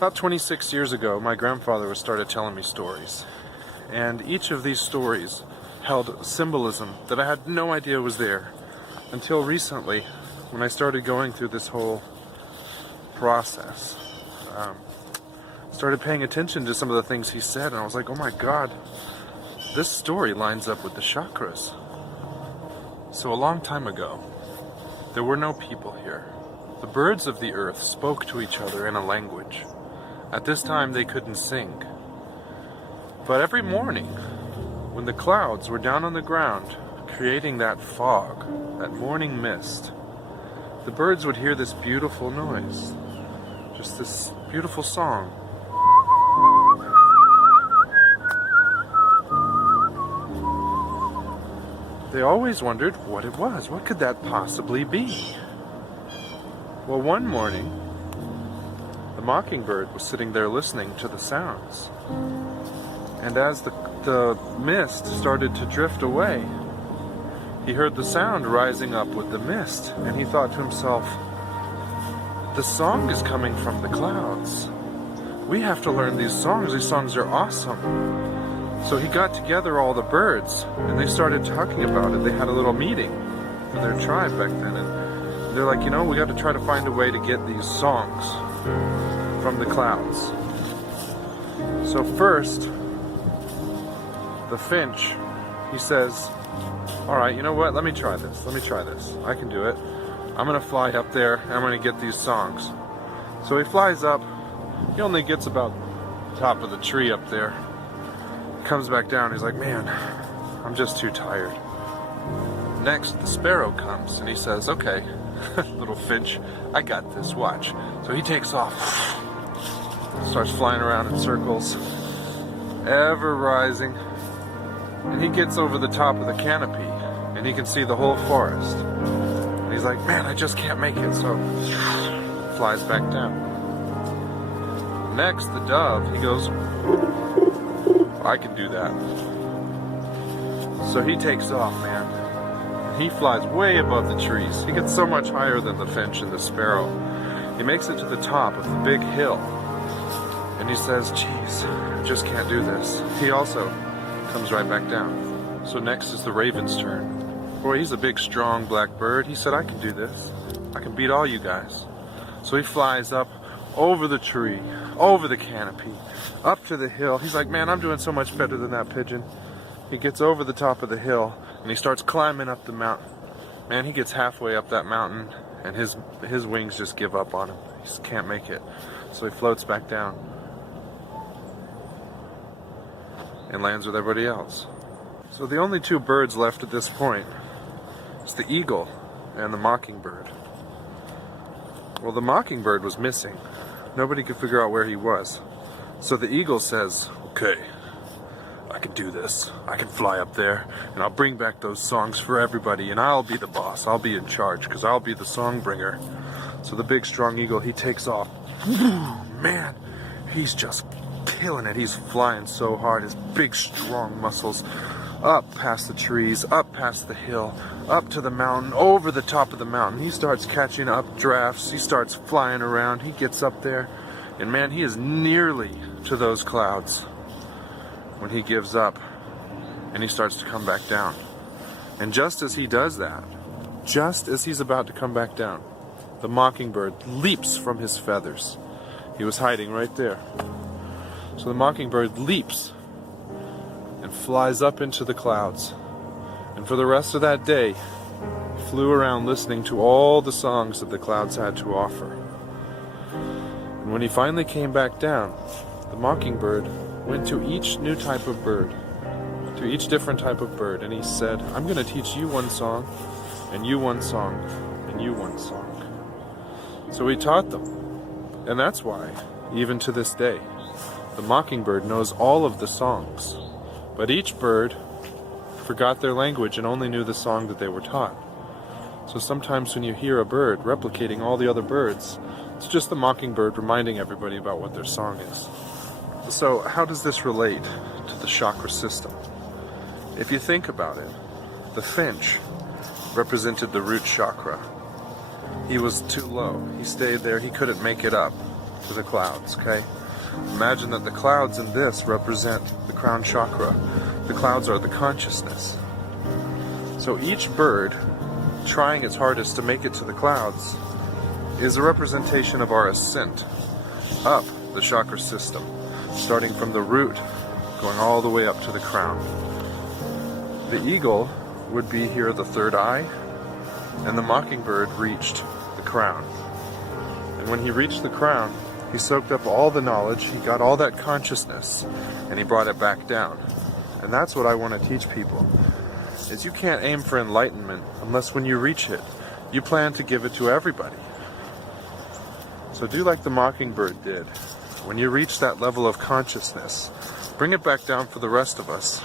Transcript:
About 26 years ago, my grandfather started telling me stories. And each of these stories held symbolism that I had no idea was there until recently when I started going through this whole process. Started paying attention to some of the things he said, and I was like, oh my God, this story lines up with the chakras. So a long time ago, there were no people here. The birds of the earth spoke to each other in a language. At this time, they couldn't sing. But every morning, when the clouds were down on the ground, creating that fog, that morning mist, the birds would hear this beautiful noise, just this beautiful song. They always wondered what it was. What could that possibly be? Well, one morning, the mockingbird was sitting there listening to the sounds. And as the mist started to drift away, he heard the sound rising up with the mist, and he thought to himself, the song is coming from the clouds. We have to learn these songs. These songs are awesome. So he got together all the birds, and they started talking about it. They had a little meeting for their tribe back then, and they're like, we got to try to find a way to get these songs from the clouds. So first, the finch, he says, all right, you know what? Let me try this. I can do it. I'm going to fly up there, and I'm going to get these songs. So he flies up. He only gets about the top of the tree up there. Comes back down. He's like, man, I'm just too tired. Next, the sparrow comes, and he says, okay, little finch, I got this, watch. So he takes off, starts flying around in circles, ever rising, and he gets over the top of the canopy, and he can see the whole forest. And he's like, man, I just can't make it, so flies back down. Next, the dove, he goes, I can do that. So he takes off, man. He flies way above the trees. He gets so much higher than the finch and the sparrow. He makes it to the top of the big hill. And he says, geez, I just can't do this. He also comes right back down. So next is the raven's turn. Boy, he's a big, strong black bird. He said, I can do this. I can beat all you guys. So he flies up over the tree, over the canopy, up to the hill. He's like, man, I'm doing so much better than that pigeon. He gets over the top of the hill, and he starts climbing up the mountain. Man, he gets halfway up that mountain, and his wings just give up on him. He just can't make it. So he floats back down and lands with everybody else. So the only two birds left at this point is the eagle and the mockingbird. Well, the mockingbird was missing. Nobody could figure out where he was. So the eagle says, okay, I can do this. I can fly up there, and I'll bring back those songs for everybody, and I'll be the boss. I'll be in charge, because I'll be the song bringer. So the big, strong eagle, he takes off. Man, he's just killing it. He's flying so hard. His big, strong muscles up past the trees, up past the hill, up to the mountain, over the top of the mountain. He starts catching up drafts. He starts flying around. He gets up there, and man, he is nearly to those clouds when he gives up, and he starts to come back down. And just as he does that, just as he's about to come back down, the mockingbird leaps from his feathers. He was hiding right there. So the mockingbird leaps and flies up into the clouds. And for the rest of that day, flew around listening to all the songs that the clouds had to offer. And when he finally came back down, the mockingbird went to each new type of bird, to each different type of bird, and he said, I'm going to teach you one song, and you one song, and you one song. So he taught them. And that's why, even to this day, the mockingbird knows all of the songs. But each bird forgot their language and only knew the song that they were taught. So sometimes when you hear a bird replicating all the other birds, it's just the mockingbird reminding everybody about what their song is. So how does this relate to the chakra system? If you think about it, the finch represented the root chakra. He was too low. He stayed there. He couldn't make it up. to the clouds, okay? Imagine that the clouds in this represent the crown chakra. The clouds are the consciousness. So each bird trying its hardest to make it to the clouds is a representation of our ascent up the chakra system, starting from the root, going all the way up to the crown. The eagle would be here the third eye, and the mockingbird reached the crown. And when he reached the crown, he soaked up all the knowledge, he got all that consciousness, and he brought it back down. And that's what I want to teach people, is you can't aim for enlightenment unless when you reach it, you plan to give it to everybody. So do like the mockingbird did. When you reach that level of consciousness, bring it back down for the rest of us.